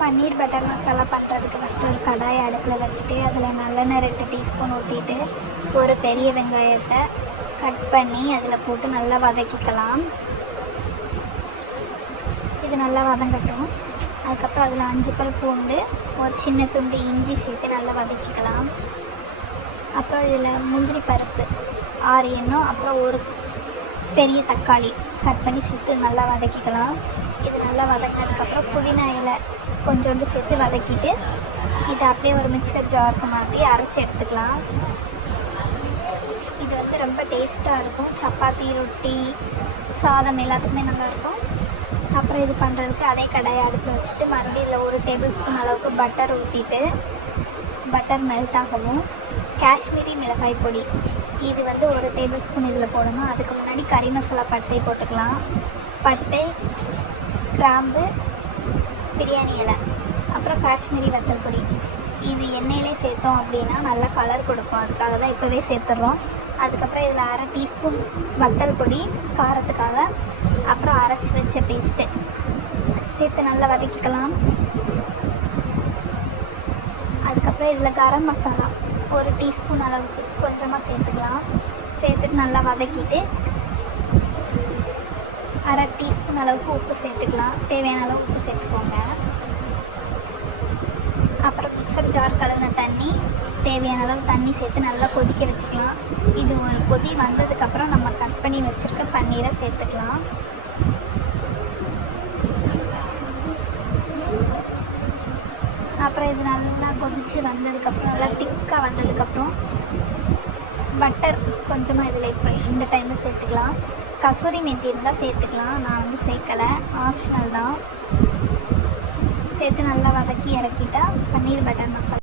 பன்னீர் butter masala பண்ணுறதுக்கு first ஒரு கடாயை அடுப்பில் வச்சுட்டு அதில் நல்லெண்ணெய் 2 டீஸ்பூன் ஊற்றிட்டு ஒரு பெரிய வெங்காயத்தை கட் பண்ணி அதில் போட்டு நல்லா வதக்கிக்கலாம். இது நல்லா வதங்கட்டும். அதுக்கப்புறம் அதில் 5 பல் பூண்டு, ஒரு சின்ன துண்டு இஞ்சி சேர்த்து நல்லா வதக்கிக்கலாம். அப்புறம் இதில் முந்திரி பருப்பு 6 எண்ணம், அப்புறம் ஒரு பெரிய தக்காளி கட் பண்ணி சேர்த்து நல்லா வதக்கிக்கலாம். இது நல்லா வதக்கினதுக்கப்புறம் புதினா இலை கொஞ்சோண்டு சேர்த்து வதக்கிட்டு இதை அப்படியே ஒரு மிக்சர் ஜாருக்கு மாற்றி அரைச்சி எடுத்துக்கலாம். இது வந்து ரொம்ப டேஸ்ட்டாக இருக்கும். சப்பாத்தி, ரொட்டி, சாதம் எல்லாத்துக்குமே நல்லாயிருக்கும். அப்புறம் இது பண்ணுறதுக்கு அதே கடாயை அடுப்பில் வச்சுட்டு மறுபடியும் இதில் 1 டேபிள் ஸ்பூன் அளவுக்கு பட்டர் ஊற்றிட்டு பட்டர் மெல்ட் ஆகவும் காஷ்மீரி மிளகாய் பொடி இது வந்து 1 டேபிள் ஸ்பூன் இதில் போடணும். அதுக்கு முன்னாடி கறி மசாலா பட்டை போட்டுக்கலாம். பட்டை, கிராம்பு, பிரியாணி இலை, அப்புறம் காஷ்மீரி வத்தல் பொடி இது எண்ணெயிலே சேர்த்தோம் அப்படின்னா நல்லா கலர் கொடுக்கும். அதுக்காக தான் இப்போவே சேர்த்துட்றோம். அதுக்கப்புறம் இதில் 1/2 டீஸ்பூன் வத்தல் பொடி காரத்துக்காக, அப்புறம் அரைச்சி வச்ச பேஸ்ட்டு சேர்த்து நல்லா வதக்கிக்கலாம். அதுக்கப்புறம் இதில் கரம் மசாலா 1 டீஸ்பூன் அளவுக்கு கொஞ்சமாக சேர்த்துக்கலாம். சேர்த்துட்டு நல்லா வதக்கிட்டு 1/2 டீஸ்பூன் அளவுக்கு உப்பு சேர்த்துக்கலாம். தேவையான அளவு உப்பு சேர்த்துக்கோங்க. அப்புறம் மிக்சர் ஜார் கலந்த தண்ணி தேவையான அளவு தண்ணி சேர்த்து நல்லா கொதிக்க வச்சுக்கலாம். இது ஒரு கொதி வந்ததுக்கப்புறம் நம்ம கட் பண்ணி வச்சுருக்க பன்னீரை சேர்த்துக்கலாம். அப்புறம் இது நல்லா கொதித்து வந்ததுக்கப்புறம் நல்லா திக்காக வந்ததுக்கப்புறம் பட்டர் கொஞ்சமாக இதில் இப்போ இந்த டைமில் சேர்த்துக்கலாம். கசூரி மெத்தி இருந்தால் சேர்த்துக்கலாம். நான் வந்து சேர்க்கலை, ஆப்ஷனல் தான். சேர்த்து நல்லா வதக்கி இறக்கிட்டால் பன்னீர் பட்டர் மசாலா